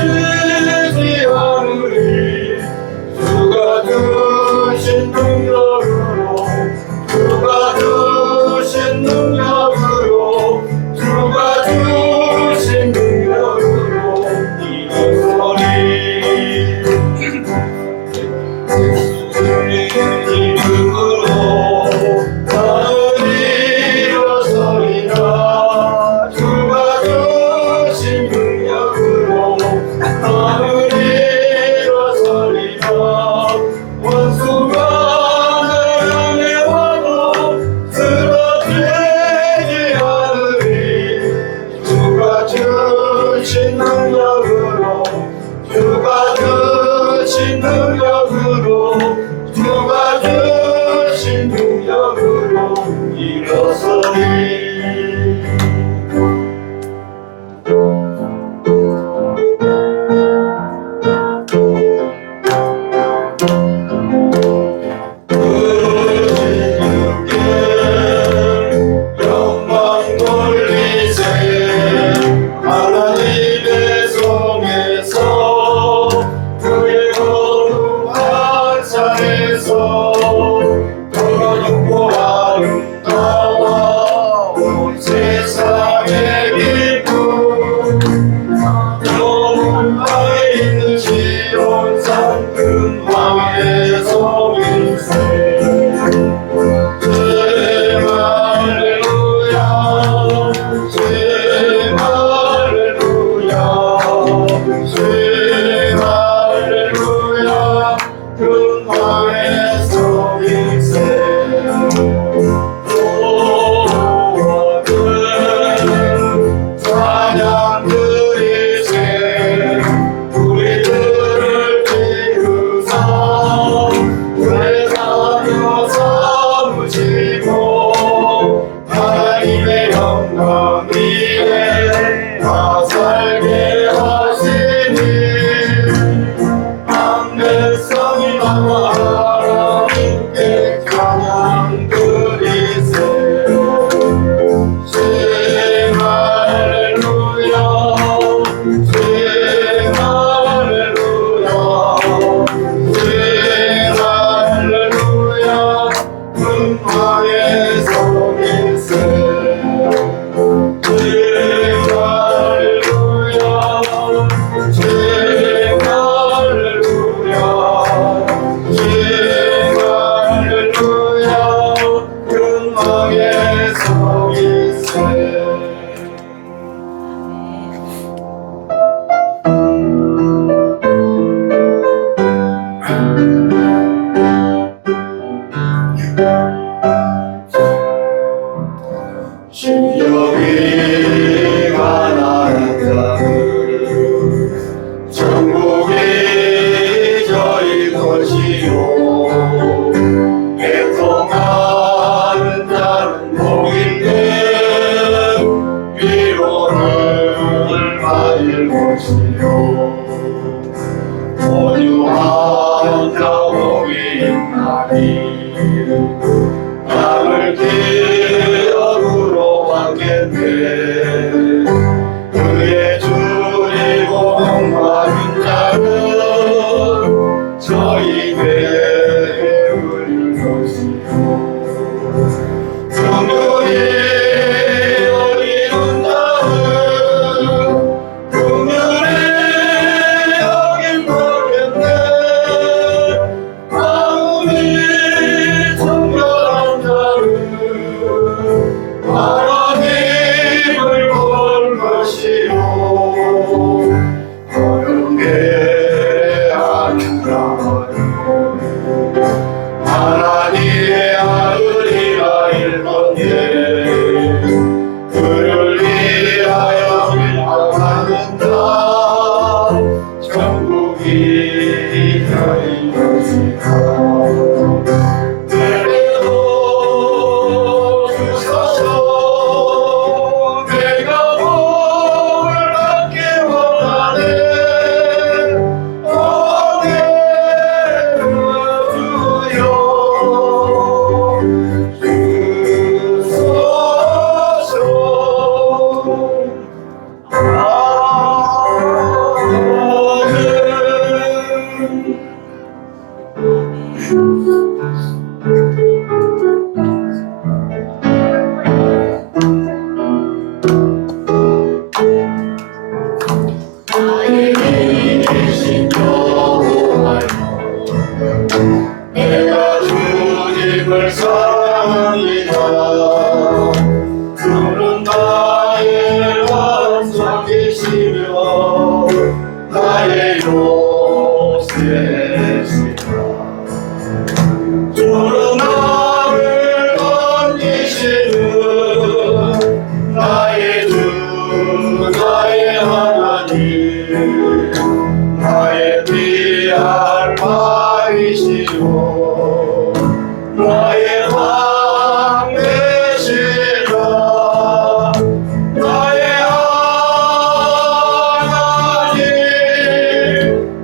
쓰러지지 않으리 할렐루야 근황의 성일세 모든 찬양 드리세 우리들을 비우사 회사여 삼으시고 하나님의 영광 위에 다 살게 하시니 백성이 나와 하나님께 찬양 드리세 싱 할렐루야 싱 할렐루야 싱 할렐루야 근황의 성일세 싱 할렐루야 싱 할렐루야 싱 할렐루야 근황의 성일세 심령이 가난한 자들은 천국이 저희 것이요 애통하는 자는 복인데 위로를 받을 것이요 온유한 자 복이 있나니 남을 기업으로 받겠네 그의 주리고 복받은 자는 저희 배에 울릴 것이요 긍휼히 여기는 자는 긍휼히 여긴 받겠네 마음이 청결한 자는 하나님을 볼 것이요 어렵게 하는 자는 하나님의 아들이라 일건데 그를 위하여 밀방하는 자 천국이 저희 것이다 내게도 주소서 내가 복을 받기 원하네 주여 주소서 나의 힘이 되신 여호와여 내가 주님을 사랑합니다 주는 나의 반석이시며 나의 요새시다 주는 나를 건지시는 나의 주 나의 하나님 나의 귀한 바이시오 나의 왕 되시라 나의 하나님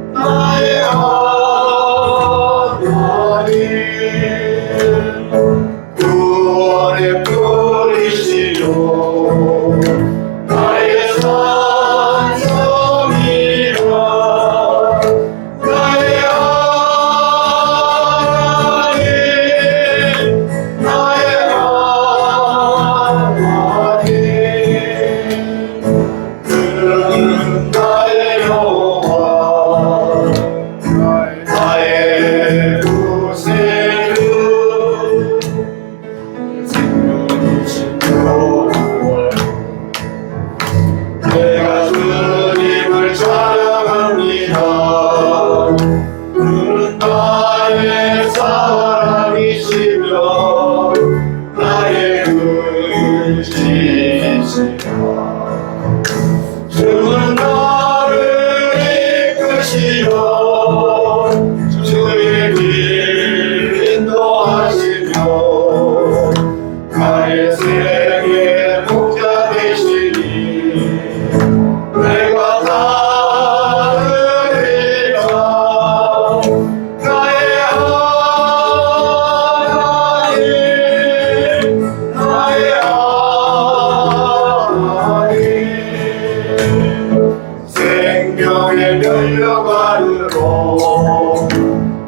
나의 면류관으로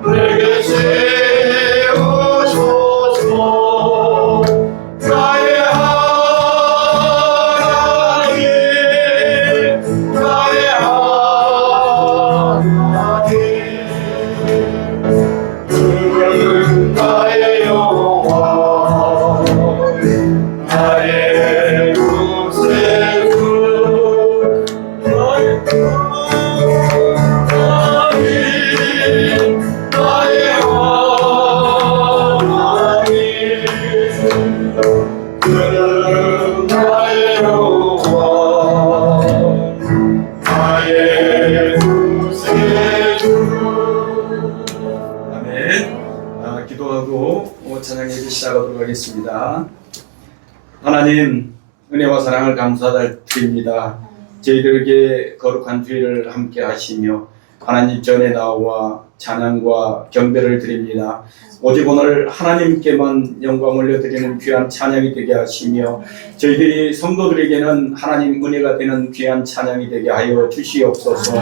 내게 세우소서. 나의 하나님, 나의 하나님, 주는 나의 여호와, 나의 구세주, 나의 하나님, 나의 하나님, 그는 나의 여호와, 나의 구세주. 아멘. 기도하고 찬양 예배 시작하도록 하겠습니다. 하나님, 은혜와 사랑을 감사드립니다. 저희들에게 거룩한 주일을 함께 하시며 하나님 전에 나와 찬양과 경배를 드립니다. 오직 오늘 하나님께만 영광 올려드리는 귀한 찬양이 되게 하시며 저희들이 성도들에게는 하나님 은혜가 되는 귀한 찬양이 되게 하여 주시옵소서.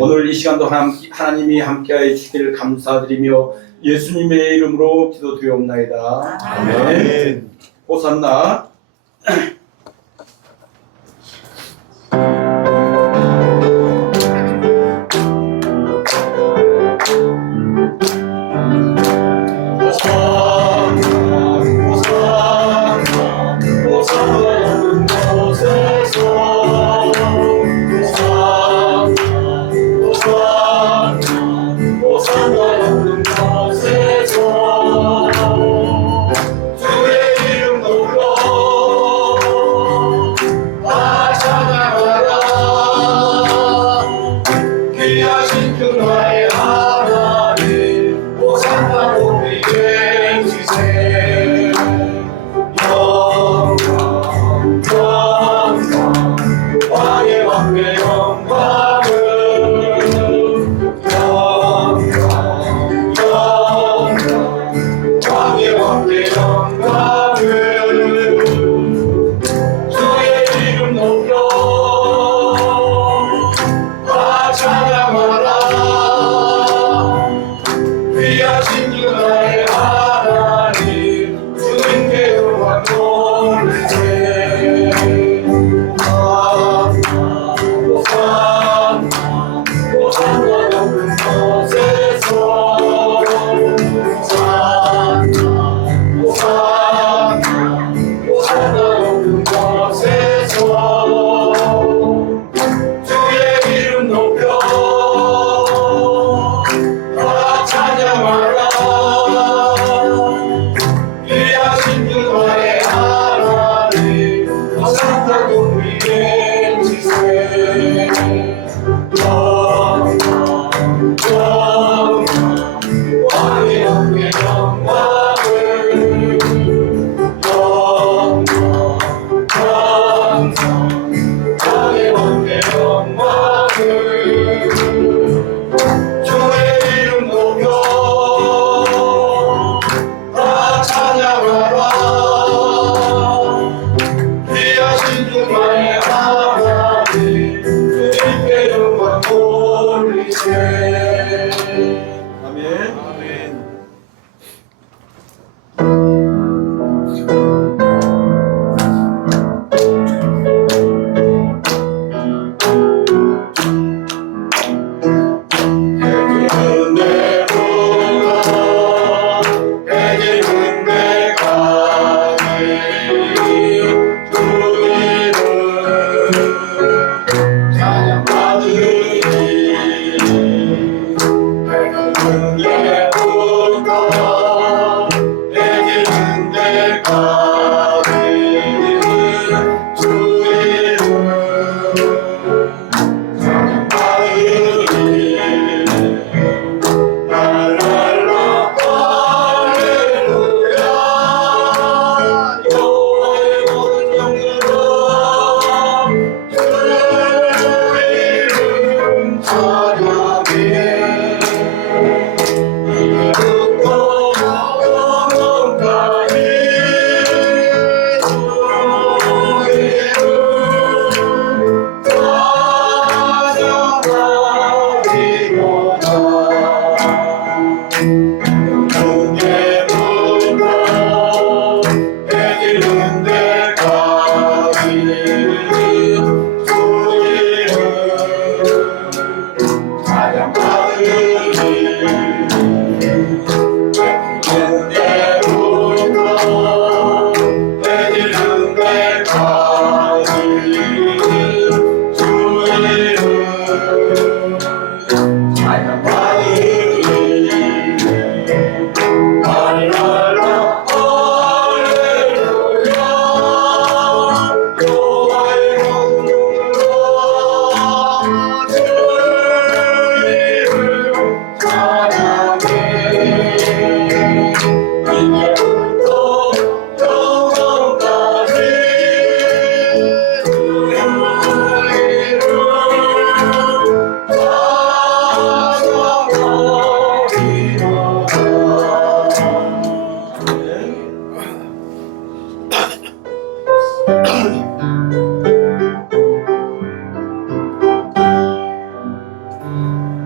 오늘 이 시간도 하나님이 함께하여 주시기를 감사드리며 예수님의 이름으로 기도드리옵나이다. 아멘. 호산나.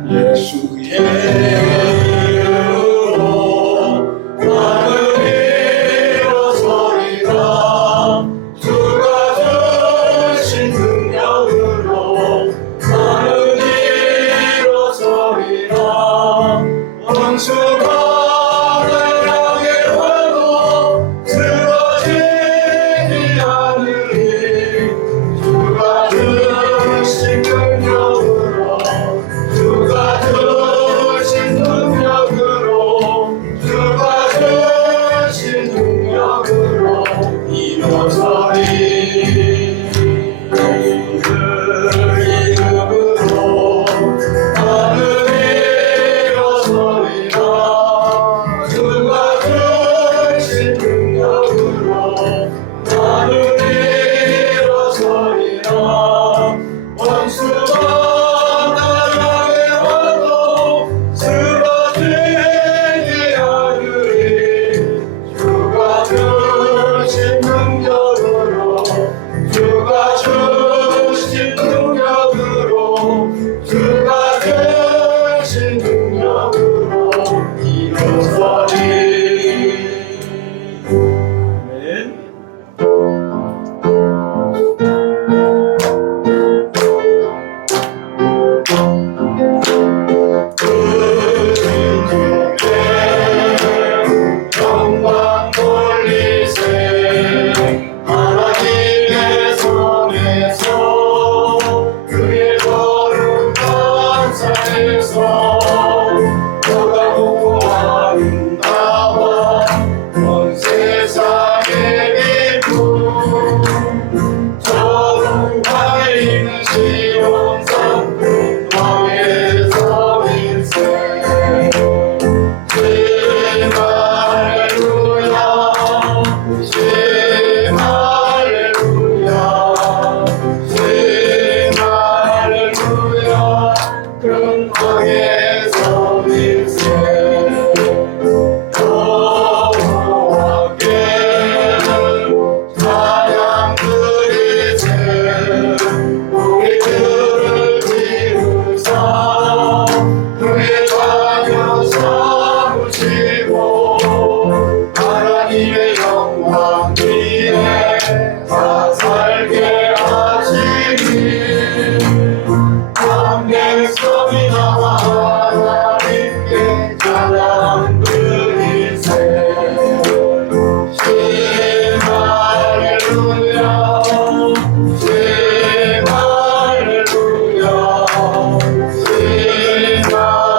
예수의 이름으로 나는 일어서리라. 주가 주신 능력으로 나는 일어서리라. 원수가 날 향해 와도 쓰러지지 않으리. 주가 주신 능력으로 주가 주신 능력으로 주가 주신 능력으로 일어서리. 그 이름으로 나는 일어서리라. 주가 주신 능력으로 나는 일어서리라. 원수가 날 향해 와도 쓰러지지 않으리. 주가 주신 능력으로 주가 주신 능력으로 주가 주신 능력으로 일어서리. 아멘. 영광 돌리세. 하나님의 손에서 그의 거룩한 산에서 너가 보고 아름다워 온 세상의 기쁨. 저룩하게 있는 시온 산품 왕에서 일세. 할렐루야 할렐루야 근황에서 일세. 여호와께 찬양 드리세. 우리 들을 지으사 그의 자녀 삼으시고 하나님의 영광 위에 다 살게 하시니. 남백성이 나와 하나님께 찬양 드리세. 할렐루야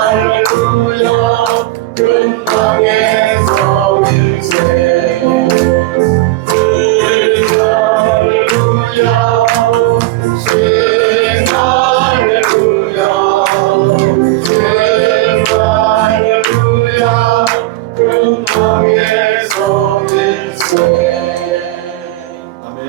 할렐루야 근방에서 일세. 할렐루야 할렐루야 근방에서 일세. 아멘.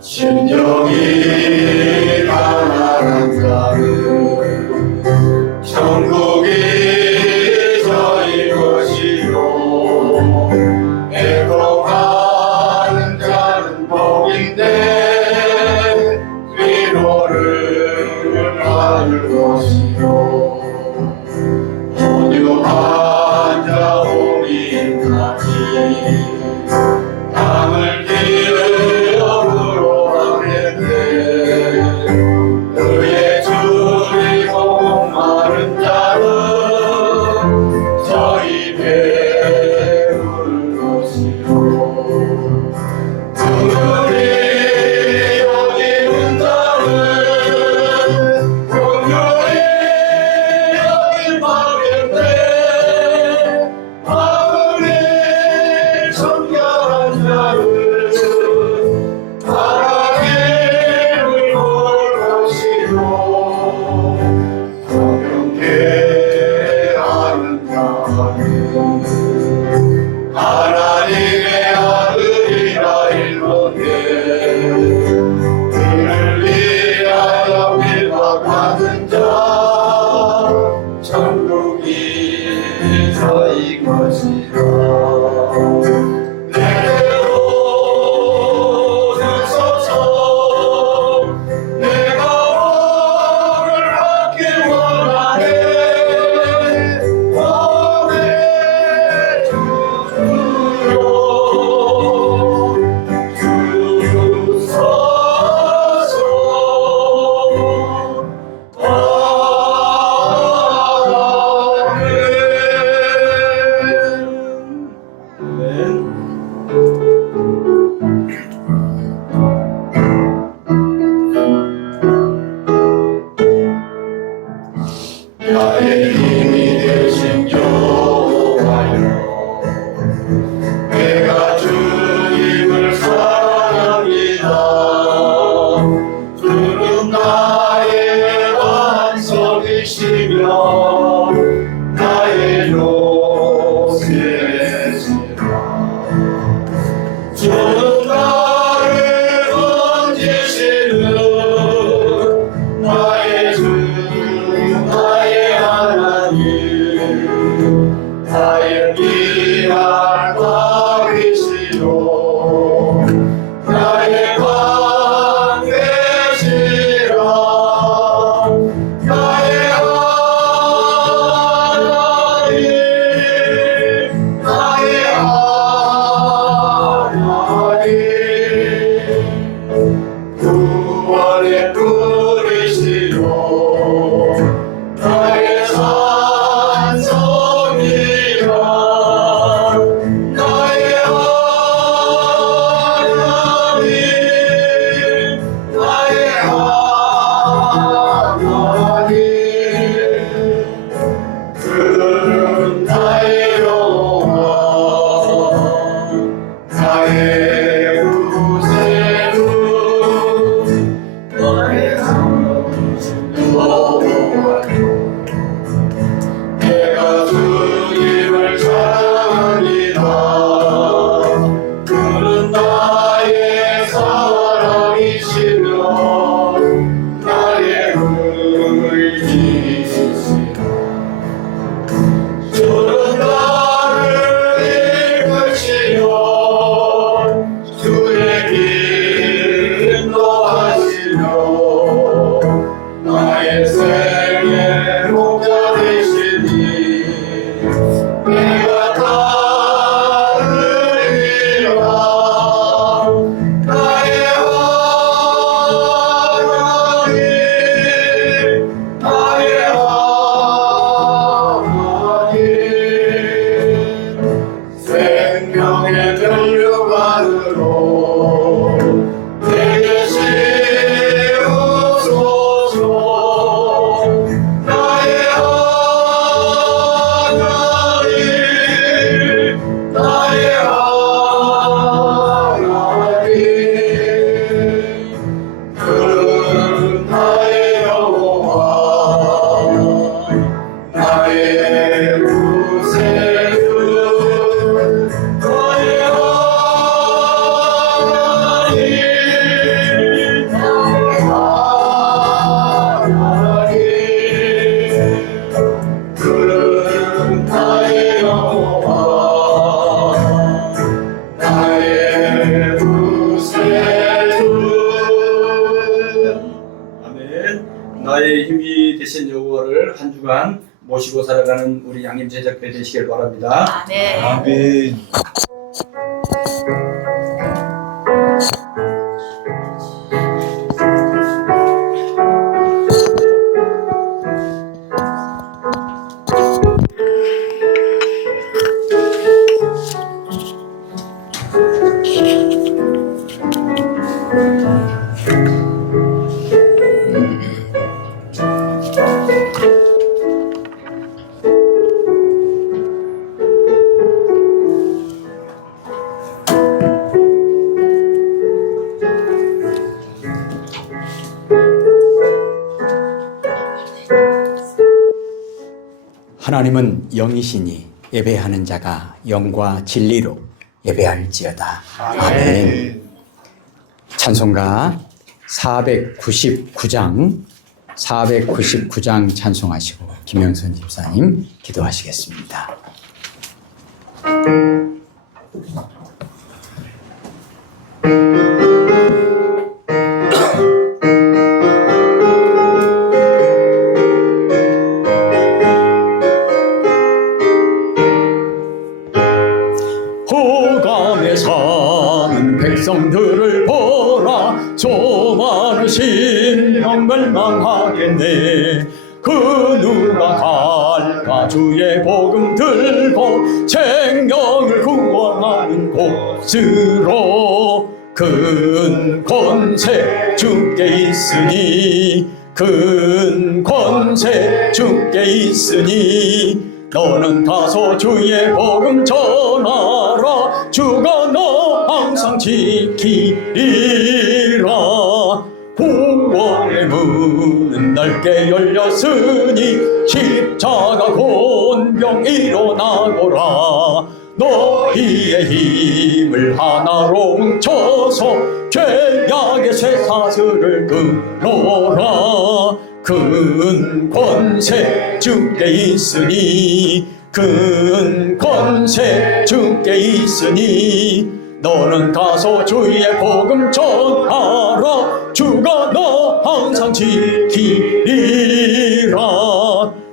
진정이 가난한 자는 천국이 저희 것이요 애통하는 자는 복인데 위로를 받을 것이요 온유한 자 호민하니 땅을 기르어 부러워하겠네. 그의 줄이고 마른 자는 저희 배울 것이요 그들이 여기는 자는 긍휼히 여김하겠네. 마음이 정결한 자는 하나님을 볼 것이요 가볍게 하는 자는 하나님의 아들이라 일렀네. 그를 위하여 빌박하는 자 천국이 인사이 것이라 내게로 들소서 내가 너를 받기 원하네 원해 주여 주소서 나의 힘이 되신 여호와여 내가 주님을 사랑합니다 주는 나의 반석이시며 나의 요새시라 주는 나를 건지시는 나의 주 나의 하나님 나의 귀한 왕이시로 나의 왕 되시라 나의 하나님 나의 하나님 구원의 뿌리시로 나의 산성이라 나의 하나님 나의 하나님 그는 나의 영광 나의 구세주 나의 내가 주님을 사랑합니다 그는 나의 사랑이시며 나의 의지시라 주는 나를 이끄시며 주의 길 인도하시며 나의 생애 목자 되시니 내가 따르리라 나의 하나님 나의 하나님 생명의 면류관으로 내게 세우소서 나의 하나님 나의 하나님 그는 나의 여호와 나의 구세주 나의 하나님 나의 하나님 그는 나의 여호와 나의 구세주 아멘. 나의 힘이 되신 여호와를 한 주간 모시고 살아가는 우리 양림 제자들 되시길 바랍니다. 아멘. 아멘. 하나님은 영이시니 예배하는 자가 영과 진리로 예배할지어다. 아멘. 찬송가 499장 499장 찬송하시고 김영선 집사님 기도하시겠습니다. 호감에 사는 백성들을 보라. 수많은 신령 멸망하겠네. 그 누가 갈까 주의 복음 들고 생명을 구원하는 곳으로. 큰 권세 주께 있으니 큰 권세 주께 있으니 너는 가서 주의 복음 전하라. 주가 너 항상 지키리라. 구원의 문은 넓게 열렸으니 십자가 곤병 일어나거라. 너희의 힘을 하나로 뭉쳐서 죄악의 쇠사슬을 끊어라. 큰 권세 주께 있으니 큰 권세 주께 있으니 너는 가서 주의 복음 전하라. 주가 너 항상 지키리라.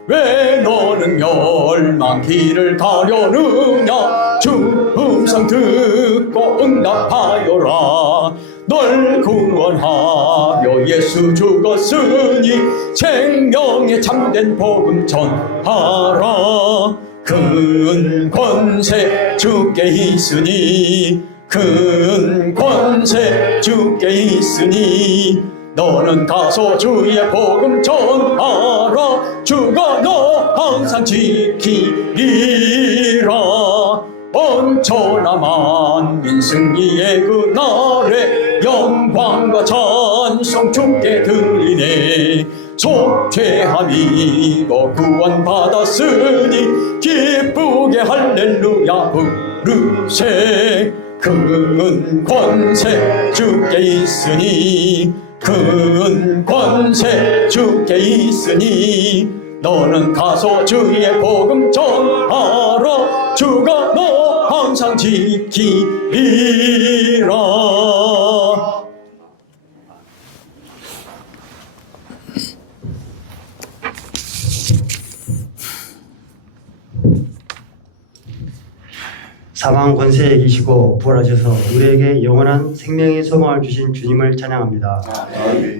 왜 너는 멸망 길을 가려느냐. 주 음성 듣고 응답하여라. 널 구원하려 예수 죽었으니 생명의 참된 복음 전하라. 큰 권세 주께 있으니 큰 권세 주께 있으니 너는 가서 주의 복음 전하라. 주가 너 항상 지키리라. 언제나 만민 승리의 그날에 영광과 찬송 주께 드리네. 속죄함이 너 구원받았으니 기쁘게 할렐루야 부르세. 큰 권세 주께 있으니 큰 권세 주께 있으니 너는 가서 주의 복음 전하라. 주가 너 항상 지키리라. 사망 권세에 이기시고 부활하셔서 우리에게 영원한 생명의 소망을 주신 주님을 찬양합니다.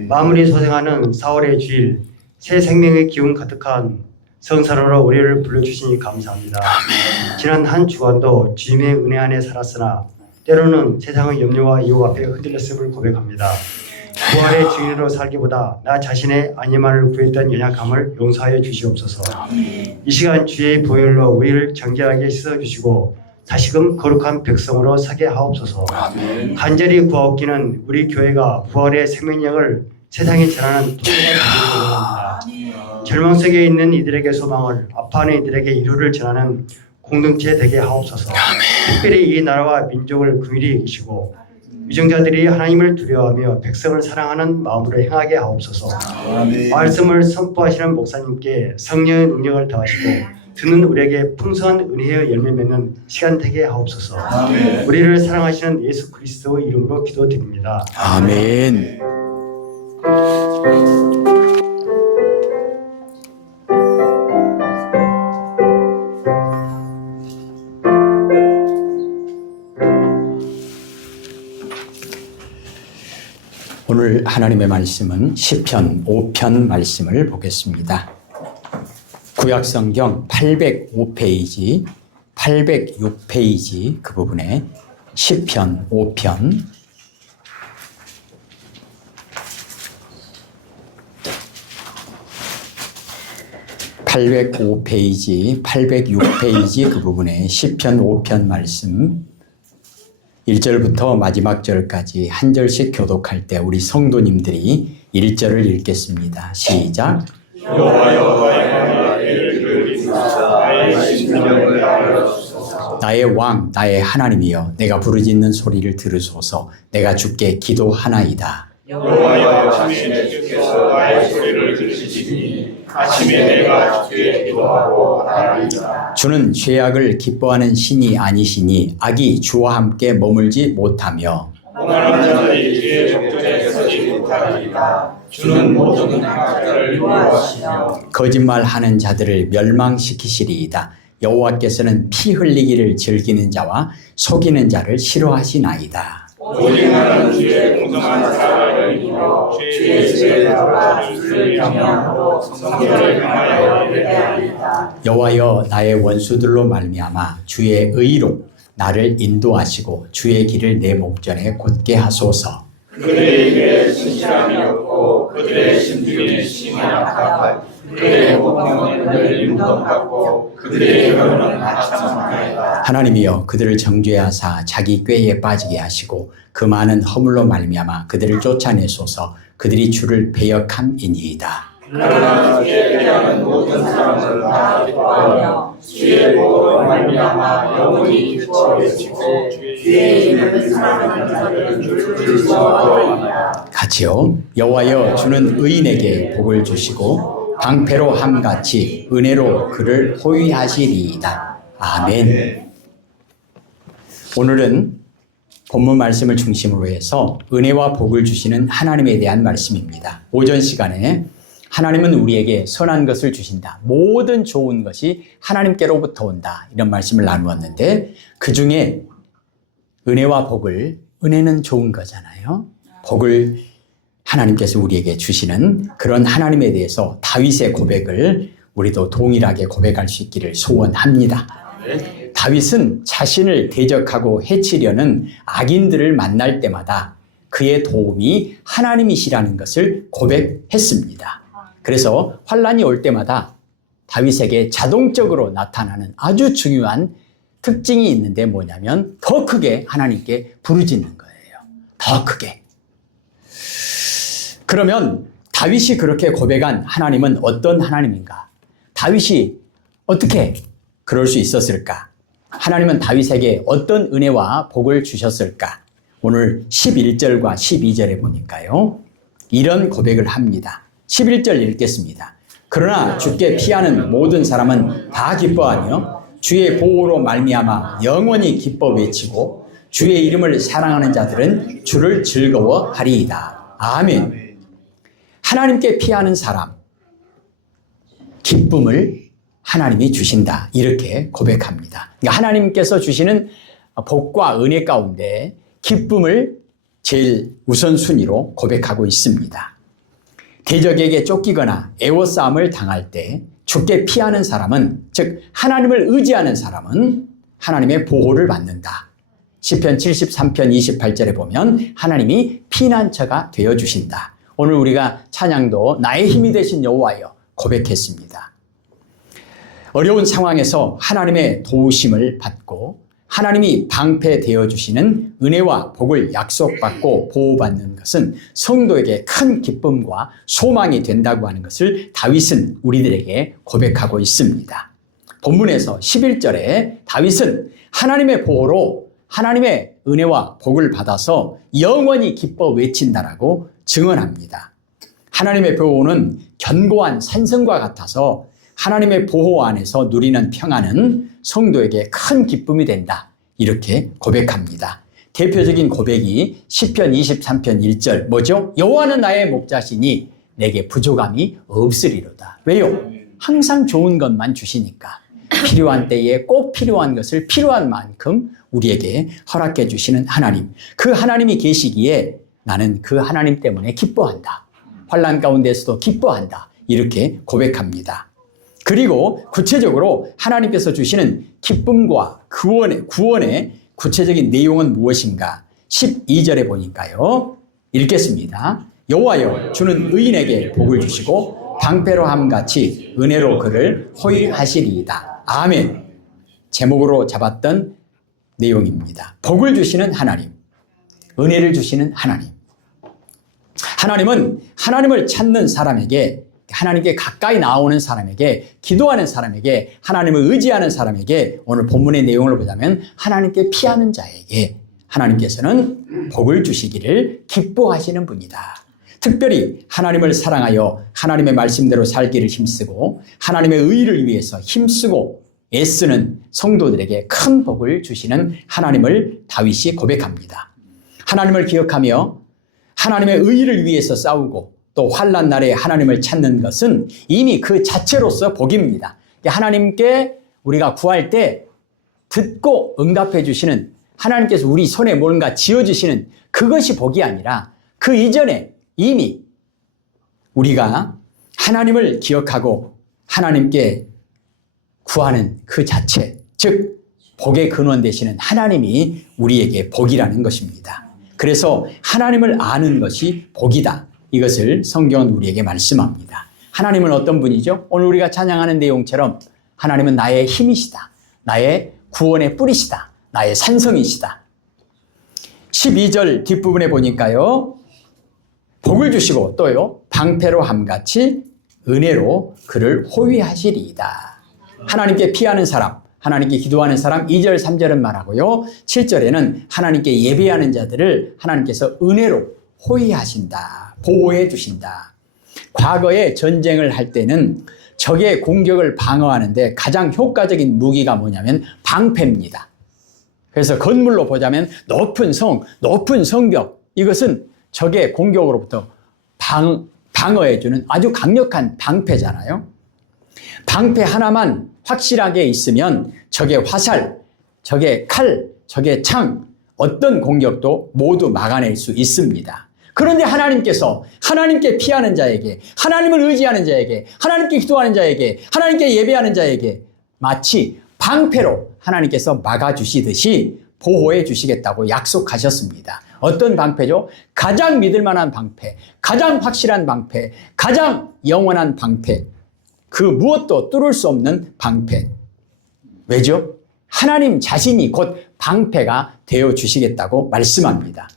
마무리 소생하는 4월의 주일 새 생명의 기운 가득한 성사로로 우리를 불러주시니 감사합니다. 지난 한 주간도 주님의 은혜 안에 살았으나 때로는 세상의 염려와 유혹 앞에 흔들렸음을 고백합니다. 부활의 주인으로 살기보다 나 자신의 안위만을 구했던 연약함을 용서하여 주시옵소서. 이 시간 주의 보혈로 우리를 정결하게 씻어주시고 다시금 거룩한 백성으로 서게 하옵소서. 간절히 구하옵기는 우리 교회가 부활의 생명력을 세상에 전하는 통로가 되기를 원합니다. 절망 속에 있는 이들에게 소망을, 아파하는 이들에게 이루를 전하는 공동체 되게 하옵소서. 특별히 이 나라와 민족을 긍휼히 여기시고 위정자들이 하나님을 두려워하며 백성을 사랑하는 마음으로 행하게 하옵소서. 말씀을 선포하시는 목사님께 성령의 능력을 더하시고 듣는 우리에게 풍성한 은혜의 열매 맺는 시간 되게 하옵소서. 우리를 사랑하시는 예수 그리스도의 이름으로 기도드립니다. 아멘. 오늘 하나님의 말씀은 시편 5편 말씀을 보겠습니다. 구약성경 805페이지, 806페이지 그 부분에 시편 5편 805페이지, 806페이지 그 부분에 시편 5편 말씀 1절부터 마지막 절까지 한 절씩 교독할 때 우리 성도님들이 1절을 읽겠습니다. 시작. 나의 왕, 나의 하나님이여, 내가 부르짖는 소리를 들으소서. 내가 주께 기도하나이다. 여호와여 참신의 주께서 나의 소리를 들으시니 아침에 내가 주께 기도하고 하나이다. 주는 죄악을 기뻐하는 신이 아니시니 악이 주와 함께 머물지 못하며 오만한 자들이 주의 정전에 서지 못하리이다. 주는 모든 행악자를 미워하시며 거짓말하는 자들을 멸망시키시리이다. 여호와께서는 피 흘리기를 즐기는 자와 속이는 자를 싫어하시나이다. 오직 나는 주의 공정한 사랑을 믿어 주의 집에 들어가 주를 경외하고 성결을 향하여 예배하리이다. 여호와여 나의 원수들로 말미암아 주의 의로 나를 인도하시고 주의 길을 내 목전에 곧게 하소서. 그들의 입에 신실함이 없고 그들의 심중에 심이 약하고 그들의 목청은 늘 임덕하고 그들의 혀는 하찮나이다. 하나님이여 그들을 정죄하사 자기 꾀에 빠지게 하시고 그 많은 허물로 말미암아 그들을 쫓아내소서. 그들이 주를 배역함이니이다. 그러나 주의 대하는 모든 사람은 다 기뻐하며 주의 복으로 말미암아 영원히 기뻐 외치고 주의 이름을 사랑하는 자들은 주를 즐거워하리이다. 같이요. 여호와여 주는 의인에게 복을 주시고 방패로 함같이 은혜로 그를 호위하시리이다. 아멘. 오늘은 본문 말씀을 중심으로 해서 은혜와 복을 주시는 하나님에 대한 말씀입니다. 오전 시간에 하나님은 우리에게 선한 것을 주신다. 모든 좋은 것이 하나님께로부터 온다. 이런 말씀을 나누었는데 그 중에 은혜와 복을, 은혜는 좋은 거잖아요. 복을 하나님께서 우리에게 주시는 그런 하나님에 대해서 다윗의 고백을 우리도 동일하게 고백할 수 있기를 소원합니다. 다윗은 자신을 대적하고 해치려는 악인들을 만날 때마다 그의 도움이 하나님이시라는 것을 고백했습니다. 그래서 환난이 올 때마다 다윗에게 자동적으로 나타나는 아주 중요한 특징이 있는데 뭐냐면 더 크게 하나님께 부르짖는 거예요. 더 크게. 그러면 다윗이 그렇게 고백한 하나님은 어떤 하나님인가? 다윗이 어떻게 그럴 수 있었을까? 하나님은 다윗에게 어떤 은혜와 복을 주셨을까? 오늘 11절과 12절에 보니까요. 이런 고백을 합니다. 11절 읽겠습니다. 그러나 주께 피하는 모든 사람은 다 기뻐하며 주의 보호로 말미암아 영원히 기뻐 외치고 주의 이름을 사랑하는 자들은 주를 즐거워하리이다. 아멘. 하나님께 피하는 사람, 기쁨을 하나님이 주신다. 이렇게 고백합니다. 그러니까 하나님께서 주시는 복과 은혜 가운데 기쁨을 제일 우선순위로 고백하고 있습니다. 대적에게 쫓기거나 애워싸움을 당할 때 주께 피하는 사람은, 즉 하나님을 의지하는 사람은 하나님의 보호를 받는다. 시편 73편 28절에 보면 하나님이 피난처가 되어주신다. 오늘 우리가 찬양도 나의 힘이 되신 여호와여 고백했습니다. 어려운 상황에서 하나님의 도우심을 받고 하나님이 방패되어 주시는 은혜와 복을 약속받고 보호받는 것은 성도에게 큰 기쁨과 소망이 된다고 하는 것을 다윗은 우리들에게 고백하고 있습니다. 본문에서 11절에 다윗은 하나님의 보호로 하나님의 은혜와 복을 받아서 영원히 기뻐 외친다라고 증언합니다. 하나님의 보호는 견고한 산성과 같아서 하나님의 보호 안에서 누리는 평안은 성도에게 큰 기쁨이 된다. 이렇게 고백합니다. 대표적인 고백이 시편 23편 1절 뭐죠? 여호와는 나의 목자시니 내게 부족함이 없으리로다. 왜요? 항상 좋은 것만 주시니까. 필요한 때에 꼭 필요한 것을 필요한 만큼 우리에게 허락해 주시는 하나님. 그 하나님이 계시기에 나는 그 하나님 때문에 기뻐한다. 환난 가운데서도 기뻐한다. 이렇게 고백합니다. 그리고 구체적으로 하나님께서 주시는 기쁨과 구원의 구체적인 내용은 무엇인가? 12절에 보니까요. 읽겠습니다. 여호와여 주는 의인에게 복을 주시고 방패로 함같이 은혜로 그를 호위하시리이다. 아멘. 제목으로 잡았던 내용입니다. 복을 주시는 하나님, 은혜를 주시는 하나님. 하나님은 하나님을 찾는 사람에게, 하나님께 가까이 나오는 사람에게, 기도하는 사람에게, 하나님을 의지하는 사람에게, 오늘 본문의 내용을 보자면 하나님께 피하는 자에게 하나님께서는 복을 주시기를 기뻐하시는 분이다. 특별히 하나님을 사랑하여 하나님의 말씀대로 살기를 힘쓰고 하나님의 의를 위해서 힘쓰고 애쓰는 성도들에게 큰 복을 주시는 하나님을 다윗이 고백합니다. 하나님을 기억하며 하나님의 의를 위해서 싸우고 또 환난 날에 하나님을 찾는 것은 이미 그 자체로서 복입니다. 하나님께 우리가 구할 때 듣고 응답해 주시는, 하나님께서 우리 손에 뭔가 지어주시는 그것이 복이 아니라 그 이전에 이미 우리가 하나님을 기억하고 하나님께 구하는 그 자체, 즉 복의 근원 되시는 하나님이 우리에게 복이라는 것입니다. 그래서 하나님을 아는 것이 복이다. 이것을 성경은 우리에게 말씀합니다. 하나님은 어떤 분이죠? 오늘 우리가 찬양하는 내용처럼 하나님은 나의 힘이시다. 나의 구원의 뿌리시다. 나의 산성이시다. 12절 뒷부분에 보니까요. 복을 주시고 또요. 방패로 함같이 은혜로 그를 호위하시리이다. 하나님께 피하는 사람, 하나님께 기도하는 사람 2절 3절은 말하고요. 7절에는 하나님께 예배하는 자들을 하나님께서 은혜로 호위하신다. 보호해 주신다. 과거에 전쟁을 할 때는 적의 공격을 방어하는데 가장 효과적인 무기가 뭐냐면 방패입니다. 그래서 건물로 보자면 높은 성, 높은 성벽, 이것은 적의 공격으로부터 방어해주는 아주 강력한 방패잖아요. 방패 하나만 확실하게 있으면 적의 화살, 적의 칼, 적의 창, 어떤 공격도 모두 막아낼 수 있습니다. 그런데 하나님께서 하나님께 피하는 자에게, 하나님을 의지하는 자에게, 하나님께 기도하는 자에게, 하나님께 예배하는 자에게 마치 방패로 하나님께서 막아주시듯이 보호해 주시겠다고 약속하셨습니다. 어떤 방패죠? 가장 믿을 만한 방패, 가장 확실한 방패, 가장 영원한 방패, 그 무엇도 뚫을 수 없는 방패. 왜죠? 하나님 자신이 곧 방패가 되어 주시겠다고 말씀합니다.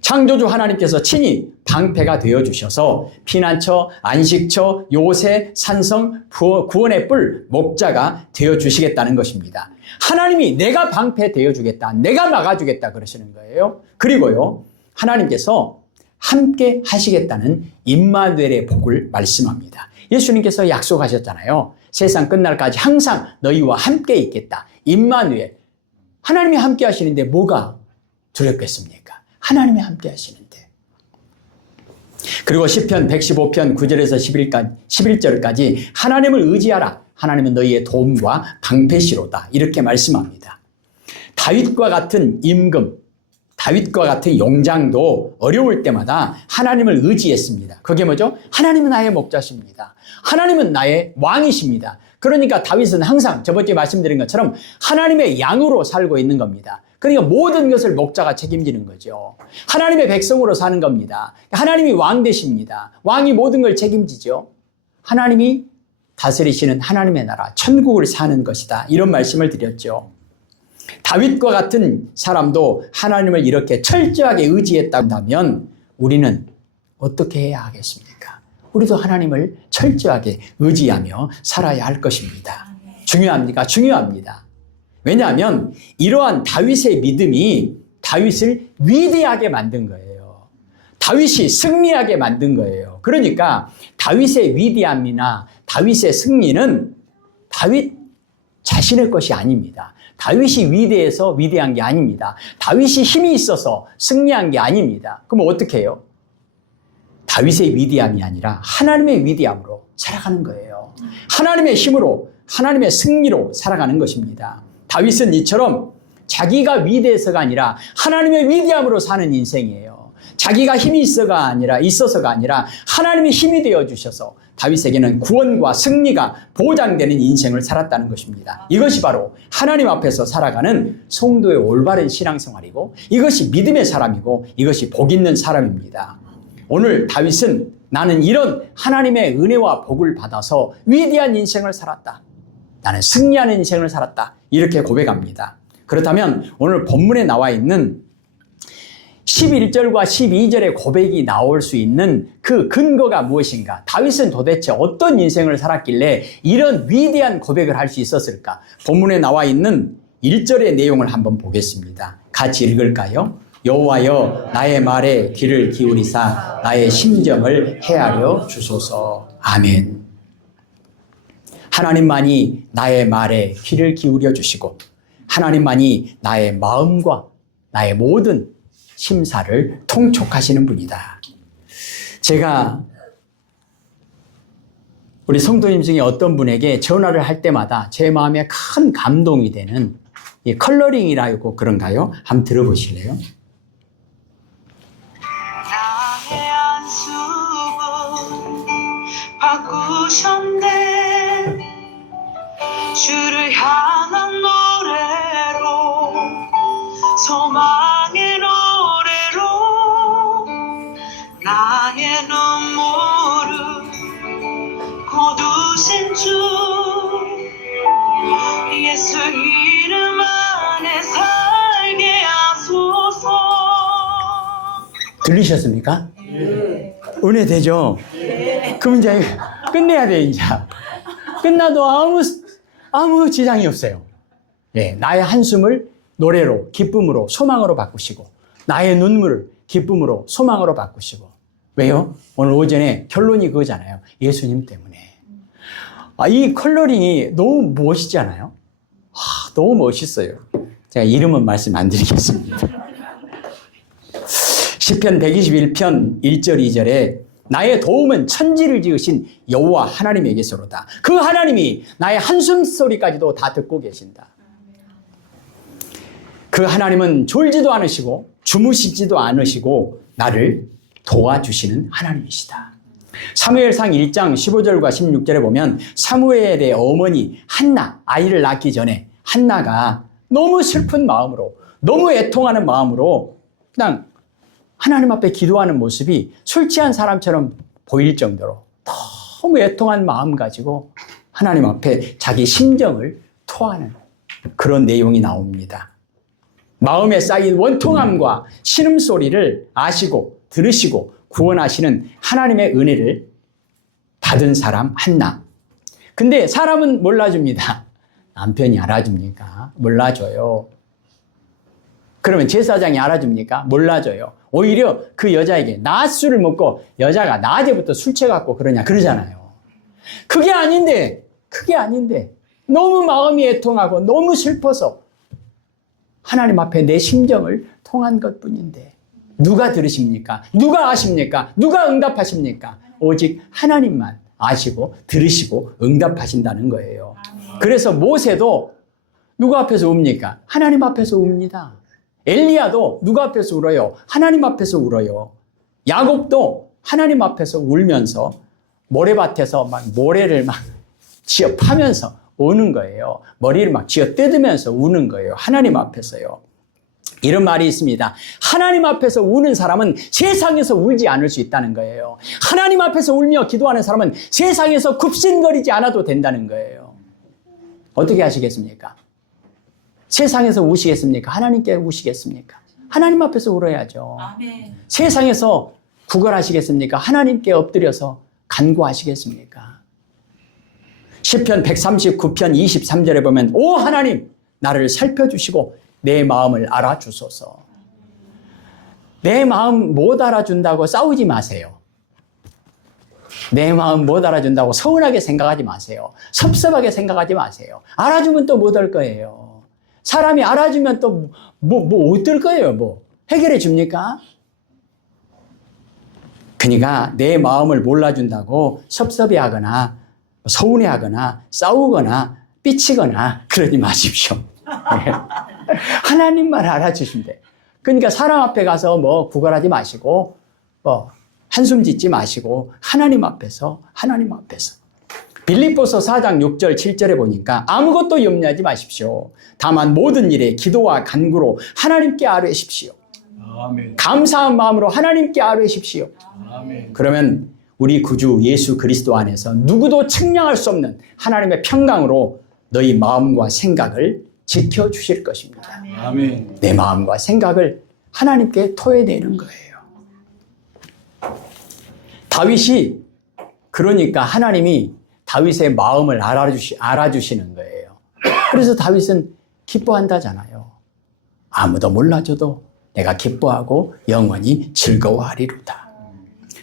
창조주 하나님께서 친히 방패가 되어주셔서 피난처, 안식처, 요새, 산성, 구원의 뿔, 목자가 되어주시겠다는 것입니다. 하나님이 내가 방패 되어주겠다, 내가 막아주겠다 그러시는 거예요. 그리고요, 하나님께서 함께 하시겠다는 임마누엘의 복을 말씀합니다. 예수님께서 약속하셨잖아요. 세상 끝날까지 항상 너희와 함께 있겠다. 임마누엘. 하나님이 함께 하시는데 뭐가 두렵겠습니까? 하나님이 함께 하시는데. 그리고 시편 115편 9절에서 11절까지 하나님을 의지하라. 하나님은 너희의 도움과 방패시로다. 이렇게 말씀합니다. 다윗과 같은 임금, 다윗과 같은 용장도 어려울 때마다 하나님을 의지했습니다. 그게 뭐죠? 하나님은 나의 목자십니다. 하나님은 나의 왕이십니다. 그러니까 다윗은 항상 저번주에 말씀드린 것처럼 하나님의 양으로 살고 있는 겁니다. 그러니까 모든 것을 목자가 책임지는 거죠. 하나님의 백성으로 사는 겁니다. 하나님이 왕 되십니다. 왕이 모든 걸 책임지죠. 하나님이 다스리시는 하나님의 나라, 천국을 사는 것이다. 이런 말씀을 드렸죠. 다윗과 같은 사람도 하나님을 이렇게 철저하게 의지했다면 우리는 어떻게 해야 하겠습니까? 우리도 하나님을 철저하게 의지하며 살아야 할 것입니다. 중요합니까? 중요합니다. 왜냐하면 이러한 다윗의 믿음이 다윗을 위대하게 만든 거예요. 다윗이 승리하게 만든 거예요. 그러니까 다윗의 위대함이나 다윗의 승리는 다윗 자신의 것이 아닙니다. 다윗이 위대해서 위대한 게 아닙니다. 다윗이 힘이 있어서 승리한 게 아닙니다. 그럼 어떻게 해요? 다윗의 위대함이 아니라 하나님의 위대함으로 살아가는 거예요. 하나님의 힘으로, 하나님의 승리로 살아가는 것입니다. 다윗은 이처럼 자기가 위대해서가 아니라 하나님의 위대함으로 사는 인생이에요. 자기가 힘이 있어서가 아니라 하나님의 힘이 되어주셔서 다윗에게는 구원과 승리가 보장되는 인생을 살았다는 것입니다. 이것이 바로 하나님 앞에서 살아가는 성도의 올바른 신앙생활이고 이것이 믿음의 사람이고 이것이 복 있는 사람입니다. 오늘 다윗은 나는 이런 하나님의 은혜와 복을 받아서 위대한 인생을 살았다. 나는 승리하는 인생을 살았다. 이렇게 고백합니다. 그렇다면 오늘 본문에 나와 있는 11절과 12절의 고백이 나올 수 있는 그 근거가 무엇인가? 다윗은 도대체 어떤 인생을 살았길래 이런 위대한 고백을 할 수 있었을까? 본문에 나와 있는 1절의 내용을 한번 보겠습니다. 같이 읽을까요? 여호와여 나의 말에 귀를 기울이사 나의 심정을 헤아려 주소서. 아멘. 하나님만이 나의 말에 귀를 기울여 주시고 하나님만이 나의 마음과 나의 모든 심사를 통촉하시는 분이다. 제가 우리 성도님 중에 어떤 분에게 전화를 할 때마다 제 마음에 큰 감동이 되는 이 컬러링이라고 그런가요? 한번 들어보실래요? 나의 안수고 바꾸셨네 주를 향한 노래로 소망의 노래로 나의 눈물을 거두신 주 예수 이름 안에 살게 하소서. 들리셨습니까? 은혜 되죠? 그럼 이제 끝내야 돼, 이제. 끝나도 아무 지장이 없어요. 예, 나의 한숨을 노래로, 기쁨으로, 소망으로 바꾸시고, 나의 눈물을 기쁨으로, 소망으로 바꾸시고. 왜요? 오늘 오전에 결론이 그거잖아요. 예수님 때문에. 이 컬러링이 너무 멋있지 않아요? 너무 멋있어요. 제가 이름은 말씀 안 드리겠습니다. 시편 121편 1절 2절에 나의 도움은 천지를 지으신 여호와 하나님에게서로다. 그 하나님이 나의 한숨 소리까지도 다 듣고 계신다. 그 하나님은 졸지도 않으시고 주무시지도 않으시고 나를 도와주시는 하나님이시다. 사무엘상 1장 15절과 16절에 보면 사무엘의 어머니 한나, 아이를 낳기 전에 한나가 너무 슬픈 마음으로, 너무 애통하는 마음으로 그냥 하나님 앞에 기도하는 모습이 술 취한 사람처럼 보일 정도로 너무 애통한 마음 가지고 하나님 앞에 자기 심정을 토하는 그런 내용이 나옵니다. 마음에 쌓인 원통함과 신음소리를 아시고 들으시고 구원하시는 하나님의 은혜를 받은 사람 한나. 근데 사람은 몰라줍니다. 남편이 알아줍니까? 몰라줘요. 그러면 제사장이 알아줍니까? 몰라줘요. 오히려 그 여자에게 낮술을 먹고 여자가 낮에부터 술 취해갖고 그러잖아요. 그게 아닌데 너무 마음이 애통하고 너무 슬퍼서 하나님 앞에 내 심정을 통한 것뿐인데 누가 들으십니까? 누가 아십니까? 누가 응답하십니까? 오직 하나님만 아시고 들으시고 응답하신다는 거예요. 그래서 모세도 누구 앞에서 웁니까? 하나님 앞에서 웁니다. 엘리야도 누구 앞에서 울어요? 하나님 앞에서 울어요. 야곱도 하나님 앞에서 울면서 모래밭에서 막 모래를 막 쥐어 파면서 우는 거예요. 머리를 막 쥐어 뜯으면서 우는 거예요. 하나님 앞에서요. 이런 말이 있습니다. 하나님 앞에서 우는 사람은 세상에서 울지 않을 수 있다는 거예요. 하나님 앞에서 울며 기도하는 사람은 세상에서 굽신거리지 않아도 된다는 거예요. 어떻게 하시겠습니까? 세상에서 우시겠습니까? 하나님께 우시겠습니까? 하나님 앞에서 울어야죠. 아멘. 세상에서 구걸하시겠습니까? 하나님께 엎드려서 간구하시겠습니까? 시편 139편 23절에 보면 오 하나님 나를 살펴주시고 내 마음을 알아주소서. 내 마음 못 알아준다고 싸우지 마세요. 내 마음 못 알아준다고 서운하게 생각하지 마세요. 섭섭하게 생각하지 마세요. 알아주면 또 못 할 거예요. 사람이 알아주면 또 어떨 거예요? 해결해 줍니까? 그러니까 내 마음을 몰라준다고 섭섭해하거나 서운해하거나 싸우거나 삐치거나 그러지 마십시오. 하나님만 알아주시면 돼요. 그러니까 사람 앞에 가서 구걸하지 마시고 한숨 짓지 마시고 하나님 앞에서 빌립보서 4장 6절 7절에 보니까 아무것도 염려하지 마십시오. 다만 모든 일에 기도와 간구로 하나님께 아뢰십시오. 아멘. 감사한 마음으로 하나님께 아뢰십시오. 아멘. 그러면 우리 구주 예수 그리스도 안에서 누구도 측량할 수 없는 하나님의 평강으로 너희 마음과 생각을 지켜주실 것입니다. 아멘. 내 마음과 생각을 하나님께 토해내는 거예요. 다윗이 그러니까 하나님이 다윗의 마음을 알아주시는 거예요. 그래서 다윗은 기뻐한다잖아요. 아무도 몰라줘도 내가 기뻐하고 영원히 즐거워하리로다.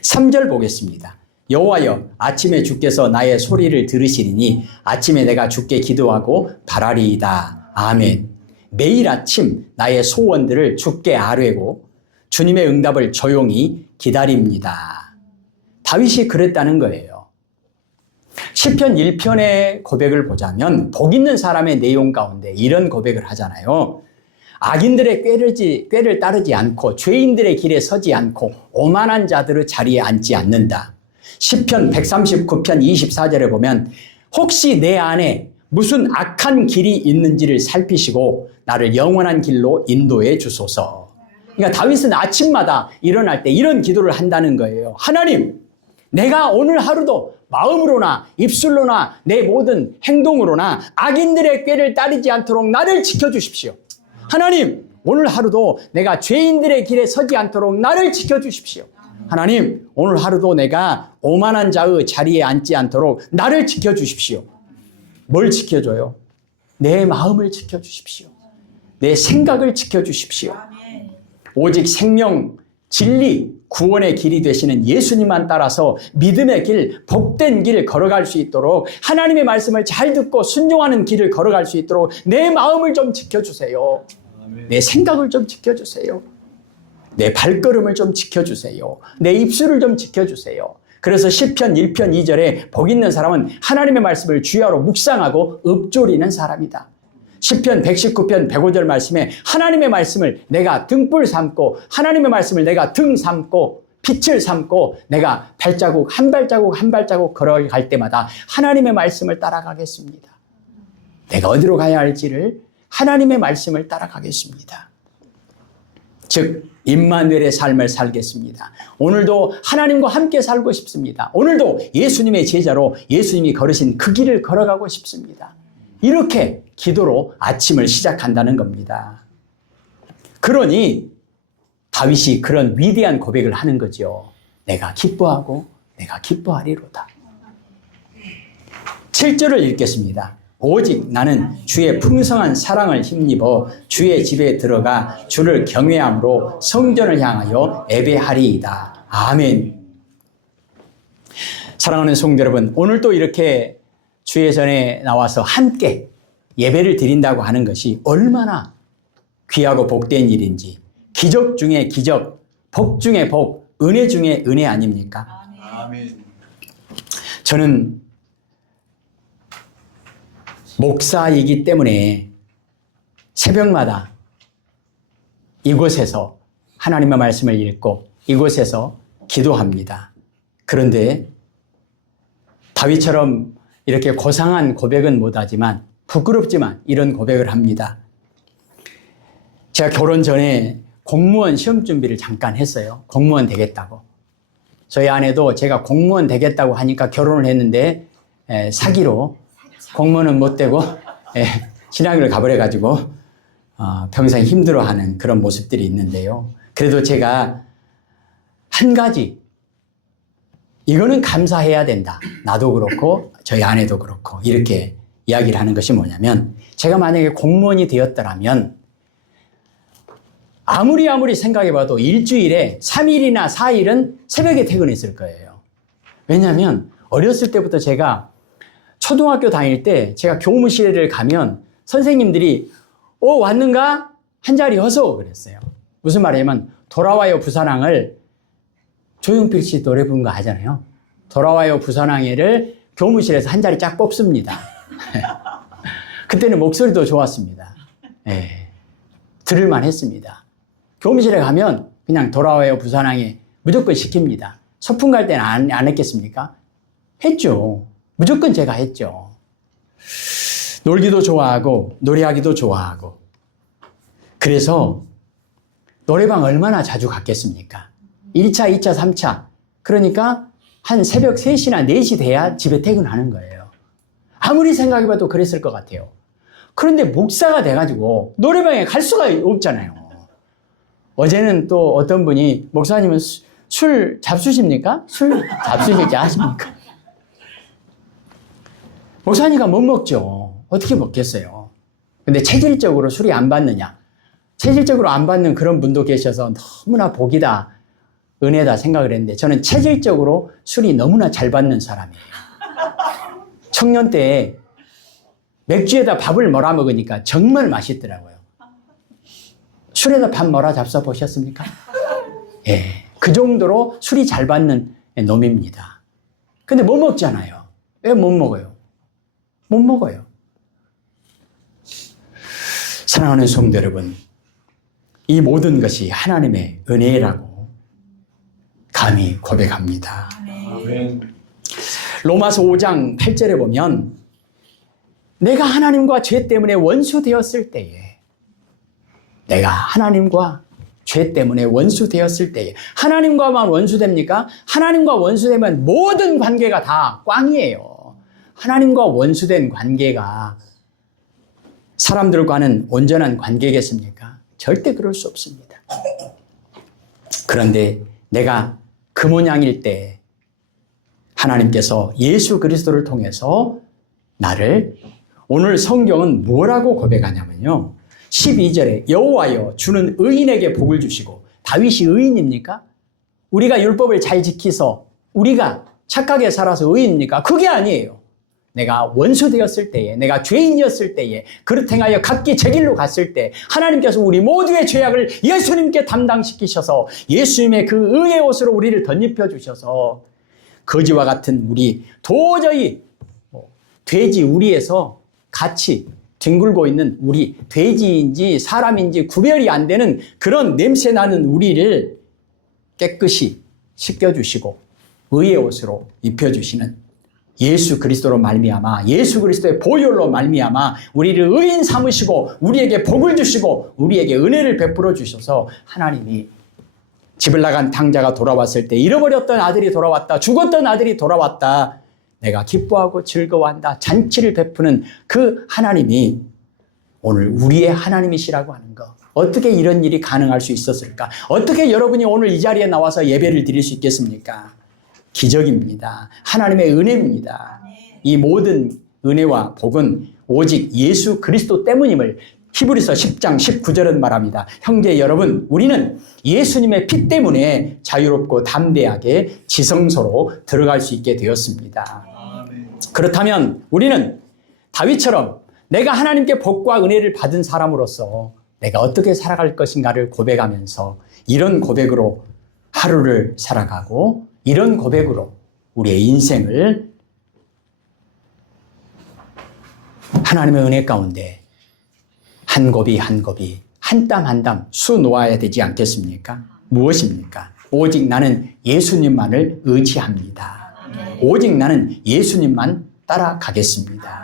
3절 보겠습니다. 여호와여, 아침에 주께서 나의 소리를 들으시리니 아침에 내가 주께 기도하고 바라리이다. 아멘. 매일 아침 나의 소원들을 주께 아뢰고 주님의 응답을 조용히 기다립니다. 다윗이 그랬다는 거예요. 시편 1편의 고백을 보자면 복 있는 사람의 내용 가운데 이런 고백을 하잖아요. 악인들의 꾀를 따르지 않고 죄인들의 길에 서지 않고 오만한 자들의 자리에 앉지 않는다. 시편 139편 24절에 보면 혹시 내 안에 무슨 악한 길이 있는지를 살피시고 나를 영원한 길로 인도해 주소서. 그러니까 다윗은 아침마다 일어날 때 이런 기도를 한다는 거예요. 하나님, 내가 오늘 하루도 마음으로나 입술로나 내 모든 행동으로나 악인들의 꾀를 따르지 않도록 나를 지켜주십시오. 하나님, 오늘 하루도 내가 죄인들의 길에 서지 않도록 나를 지켜주십시오. 하나님, 오늘 하루도 내가 오만한 자의 자리에 앉지 않도록 나를 지켜주십시오. 뭘 지켜줘요? 내 마음을 지켜주십시오. 내 생각을 지켜주십시오. 오직 생명, 진리, 구원의 길이 되시는 예수님만 따라서 믿음의 길, 복된 길 걸어갈 수 있도록 하나님의 말씀을 잘 듣고 순종하는 길을 걸어갈 수 있도록 내 마음을 좀 지켜주세요. 내 생각을 좀 지켜주세요. 내 발걸음을 좀 지켜주세요. 내 입술을 좀 지켜주세요. 그래서 시편 1편 2절에 복 있는 사람은 하나님의 말씀을 주야로 묵상하고 읊조리는 사람이다. 시편 119편 105절 말씀에 하나님의 말씀을 내가 등불 삼고 하나님의 말씀을 내가 등 삼고 빛을 삼고 내가 발자국 한 발자국 걸어갈 때마다 하나님의 말씀을 따라가겠습니다. 내가 어디로 가야 할지를 하나님의 말씀을 따라가겠습니다. 즉 임마누엘의 삶을 살겠습니다. 오늘도 하나님과 함께 살고 싶습니다. 오늘도 예수님의 제자로 예수님이 걸으신 그 길을 걸어가고 싶습니다. 이렇게 기도로 아침을 시작한다는 겁니다. 그러니 다윗이 그런 위대한 고백을 하는 거죠. 내가 기뻐하고 내가 기뻐하리로다. 7절을 읽겠습니다. 오직 나는 주의 풍성한 사랑을 힘입어 주의 집에 들어가 주를 경외함으로 성전을 향하여 예배하리이다. 아멘. 사랑하는 성도 여러분, 오늘도 이렇게 주의 전에 나와서 함께 예배를 드린다고 하는 것이 얼마나 귀하고 복된 일인지, 기적 중에 기적, 복 중에 복, 은혜 중에 은혜 아닙니까? 아멘. 저는 목사이기 때문에 새벽마다 이곳에서 하나님의 말씀을 읽고 이곳에서 기도합니다. 그런데 다윗처럼 이렇게 고상한 고백은 못하지만 부끄럽지만 이런 고백을 합니다. 제가 결혼 전에 공무원 시험 준비를 잠깐 했어요. 공무원 되겠다고. 저희 아내도 제가 공무원 되겠다고 하니까 결혼을 했는데 사기로 공무원은 못 되고 신학교를 가버려가지고 평생 힘들어하는 그런 모습들이 있는데요. 그래도 제가 한 가지 이거는 감사해야 된다. 나도 그렇고 저희 아내도 그렇고 이렇게 이야기를 하는 것이 뭐냐면 제가 만약에 공무원이 되었더라면 아무리 생각해봐도 일주일에 3일이나 4일은 새벽에 퇴근했을 거예요. 왜냐하면 어렸을 때부터 제가 초등학교 다닐 때 제가 교무실을 가면 선생님들이 왔는가? 한 자리 어서 그랬어요. 무슨 말이냐면 돌아와요 부산항을 조용필 씨 노래 부른 거 하잖아요. 돌아와요 부산항에를 교무실에서 한 자리 쫙 뽑습니다. 그때는 목소리도 좋았습니다. 들을만 했습니다. 교무실에 가면 그냥 돌아와요 부산항에 무조건 시킵니다. 소풍 갈 때는 안 했겠습니까? 했죠. 무조건 제가 했죠. 놀기도 좋아하고 노래하기도 좋아하고 그래서 노래방 얼마나 자주 갔겠습니까? 1차, 2차, 3차 그러니까 한 새벽 3시나 4시 돼야 집에 퇴근하는 거예요. 아무리 생각해봐도 그랬을 것 같아요. 그런데 목사가 돼가지고 노래방에 갈 수가 없잖아요. 어제는 또 어떤 분이 목사님은 술 잡수십니까? 술 잡수실지 아십니까? 목사니까 못 먹죠. 어떻게 먹겠어요? 근데 체질적으로 술이 안 받느냐? 체질적으로 안 받는 그런 분도 계셔서 너무나 복이다, 은혜다 생각을 했는데 저는 체질적으로 술이 너무나 잘 받는 사람이에요. 청년 때 맥주에다 밥을 몰아 먹으니까 정말 맛있더라고요. 술에다 밥 몰아 잡숴 보셨습니까? 예, 그 정도로 술이 잘 받는 놈입니다. 근데 못 먹잖아요. 왜 못 먹어요? 못 먹어요. 사랑하는 성도 여러분, 이 모든 것이 하나님의 은혜라고 감히 고백합니다. 로마서 5장 8절에 보면 내가 하나님과 죄 때문에 원수 되었을 때에, 내가 하나님과 죄 때문에 원수 되었을 때에, 하나님과만 원수 됩니까? 하나님과 원수되면 모든 관계가 다 꽝이에요. 하나님과 원수된 관계가 사람들과는 온전한 관계겠습니까? 절대 그럴 수 없습니다. 그런데 내가 그 모양일 때 하나님께서 예수 그리스도를 통해서 나를, 오늘 성경은 뭐라고 고백하냐면요, 12절에 여호와여 주는 의인에게 복을 주시고, 다윗이 의인입니까? 우리가 율법을 잘 지켜서 우리가 착하게 살아서 의인입니까? 그게 아니에요. 내가 원수 되었을 때에, 내가 죄인이었을 때에, 그릇 행하여 각기 제 길로 갔을 때 하나님께서 우리 모두의 죄악을 예수님께 담당시키셔서 예수님의 그 의의 옷으로 우리를 덧입혀 주셔서 거지와 같은 우리, 도저히 돼지 우리에서 같이 뒹굴고 있는 우리, 돼지인지 사람인지 구별이 안 되는 그런 냄새 나는 우리를 깨끗이 씻겨주시고 의의 옷으로 입혀주시는 예수 그리스도로 말미암아, 예수 그리스도의 보혈로 말미암아 우리를 의인 삼으시고 우리에게 복을 주시고 우리에게 은혜를 베풀어 주셔서 하나님이 집을 나간 탕자가 돌아왔을 때, 잃어버렸던 아들이 돌아왔다, 죽었던 아들이 돌아왔다, 내가 기뻐하고 즐거워한다, 잔치를 베푸는 그 하나님이 오늘 우리의 하나님이시라고 하는 것, 어떻게 이런 일이 가능할 수 있었을까? 어떻게 여러분이 오늘 이 자리에 나와서 예배를 드릴 수 있겠습니까? 기적입니다. 하나님의 은혜입니다. 이 모든 은혜와 복은 오직 예수 그리스도 때문임을 히브리서 10장 19절은 말합니다. 형제 여러분, 우리는 예수님의 피 때문에 자유롭고 담대하게 지성소로 들어갈 수 있게 되었습니다. 그렇다면 우리는 다윗처럼 내가 하나님께 복과 은혜를 받은 사람으로서 내가 어떻게 살아갈 것인가를 고백하면서 이런 고백으로 하루를 살아가고 이런 고백으로 우리의 인생을 하나님의 은혜 가운데 한 고비 한 고비, 한 땀 한 땀 수놓아야 되지 않겠습니까? 무엇입니까? 오직 나는 예수님만을 의지합니다. 오직 나는 예수님만 따라가겠습니다.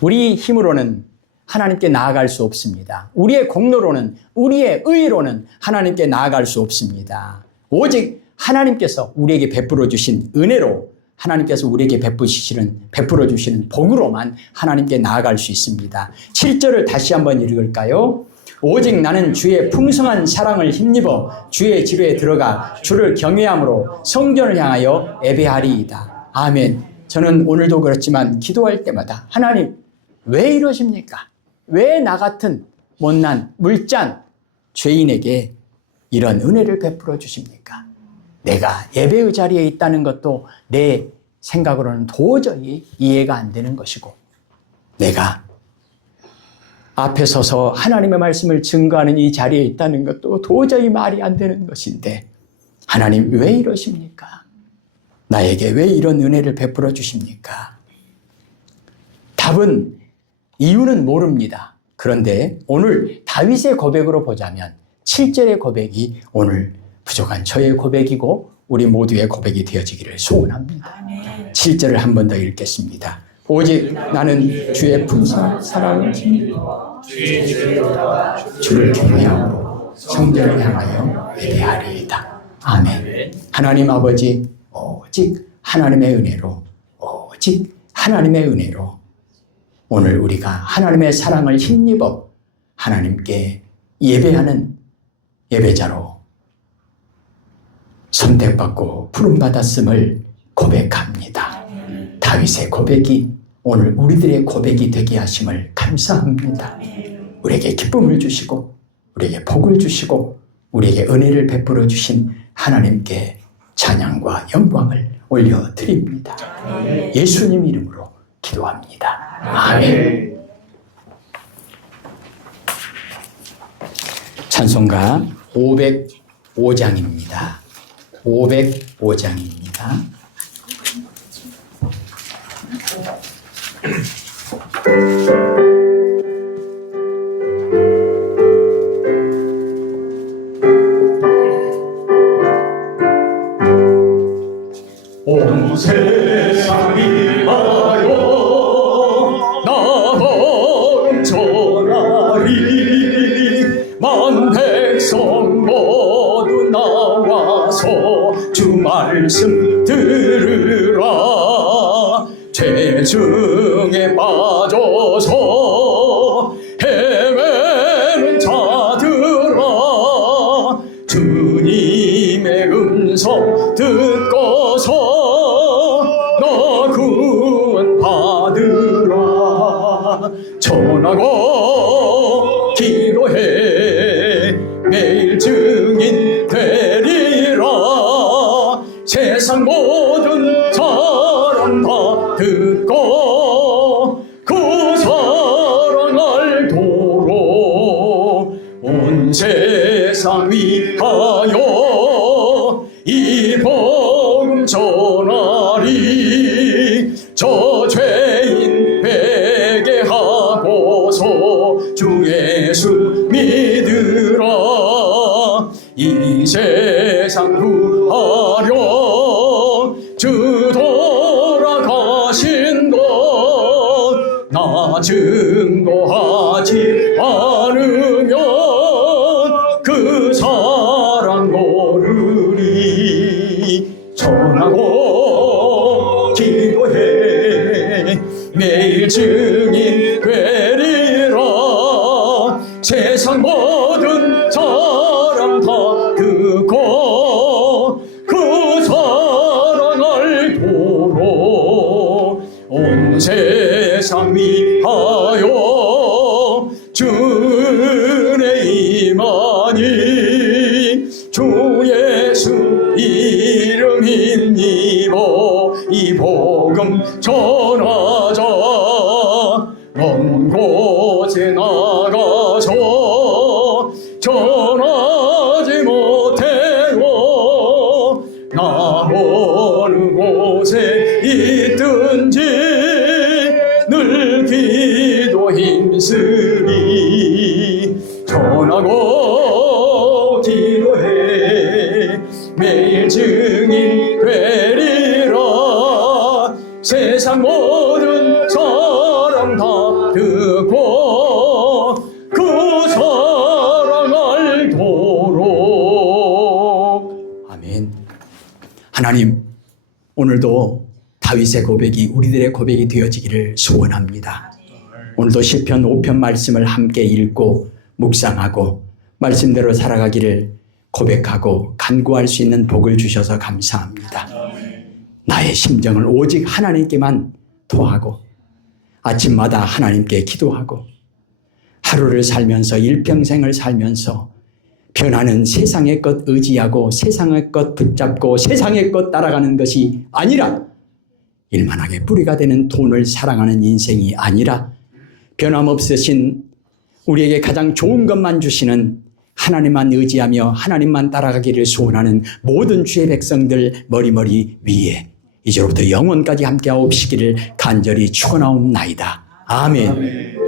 우리 힘으로는 하나님께 나아갈 수 없습니다. 우리의 공로로는, 우리의 의로는 하나님께 나아갈 수 없습니다. 오직 하나님께서 우리에게 베풀어 주신 은혜로, 하나님께서 우리에게 베풀어 주시는 복으로만 하나님께 나아갈 수 있습니다. 7절을 다시 한번 읽을까요? 오직 나는 주의 풍성한 사랑을 힘입어 주의 집에 들어가 주를 경외함으로 성전을 향하여 예배하리이다. 아멘. 저는 오늘도 그렇지만 기도할 때마다 하나님, 왜 이러십니까? 왜 나 같은 못난 물잔 죄인에게 이런 은혜를 베풀어 주십니까? 내가 예배의 자리에 있다는 것도 내 생각으로는 도저히 이해가 안 되는 것이고, 내가 앞에 서서 하나님의 말씀을 증거하는 이 자리에 있다는 것도 도저히 말이 안 되는 것인데, 하나님 왜 이러십니까? 나에게 왜 이런 은혜를 베풀어 주십니까? 답은, 이유는 모릅니다. 그런데 오늘 다윗의 고백으로 보자면 7절의 고백이 오늘 부족한 저의 고백이고 우리 모두의 고백이 되어지기를 소원합니다. 7절을 한 번 더 읽겠습니다. 오직 나는 주의 풍성한 사랑을 힘입어 주를 경외함으로 성전을 향하여 예배하리이다. 아멘. 하나님 아버지, 오직 하나님의 은혜로, 오직 하나님의 은혜로 오늘 우리가 하나님의 사랑을 힘입어 하나님께 예배하는 예배자로 선택받고 부름받았음을 고백합니다. 다윗의 고백이 오늘 우리들의 고백이 되게 하심을 감사합니다. 우리에게 기쁨을 주시고 우리에게 복을 주시고 우리에게 은혜를 베풀어 주신 하나님께 찬양과 영광을 올려드립니다. 예수님 이름으로 기도합니다. 아멘. 찬송가 505장입니다. 505장입니다. 온 세상이 하여 나는 전하리 만 백성 모두 나와서 주 말씀 들으라 죄중에 빠져서 헤매는 자들아 주님의 음성 듣고서 너 구원 받으라 전하고 기도해 매일 증인 되리라 세상 모든 사람 다 듣고 그 사랑 알도록 온 세상 위하여 이 복음 전하리 저 죄인 회개하고서 주 예수 믿으라 이 세상 구하려 주 돌아가신 것 나 증거하지 않으면 그 사랑 모르리 전하고 기도해 매일 증인 되리라 세상 모든 사람 다 듣고 그 사랑 알도록 온 세상 위하여 주의 임하니 주 예수 이름 힘입어 이 복음 전하자 먼 곳에 나가서 전하지 못해도 나 어느 곳에 있든지 늘 기도 힘쓰리 전하고 기도해 매일 증인 되리라 세상 모든 사람 다 듣고 그 사랑 알도록 아멘. 하나님 오늘도 다윗의 고백이 우리들의 고백이 되어지기를 소원합니다. 오늘도 시편 5편 말씀을 함께 읽고 묵상하고 말씀대로 살아가기를 고백하고 간구할 수 있는 복을 주셔서 감사합니다. 나의 심정을 오직 하나님께만 토하고 아침마다 하나님께 기도하고 하루를 살면서 일평생을 살면서 변하는 세상의 것 의지하고 세상의 것 붙잡고 세상의 것 따라가는 것이 아니라 일만하게 뿌리가 되는 돈을 사랑하는 인생이 아니라 변함없으신 우리에게 가장 좋은 것만 주시는 하나님만 의지하며 하나님만 따라가기를 소원하는 모든 주의 백성들 머리머리 위에 이제로부터 영원까지 함께하옵시기를 간절히 축원하옵나이다. 아멘.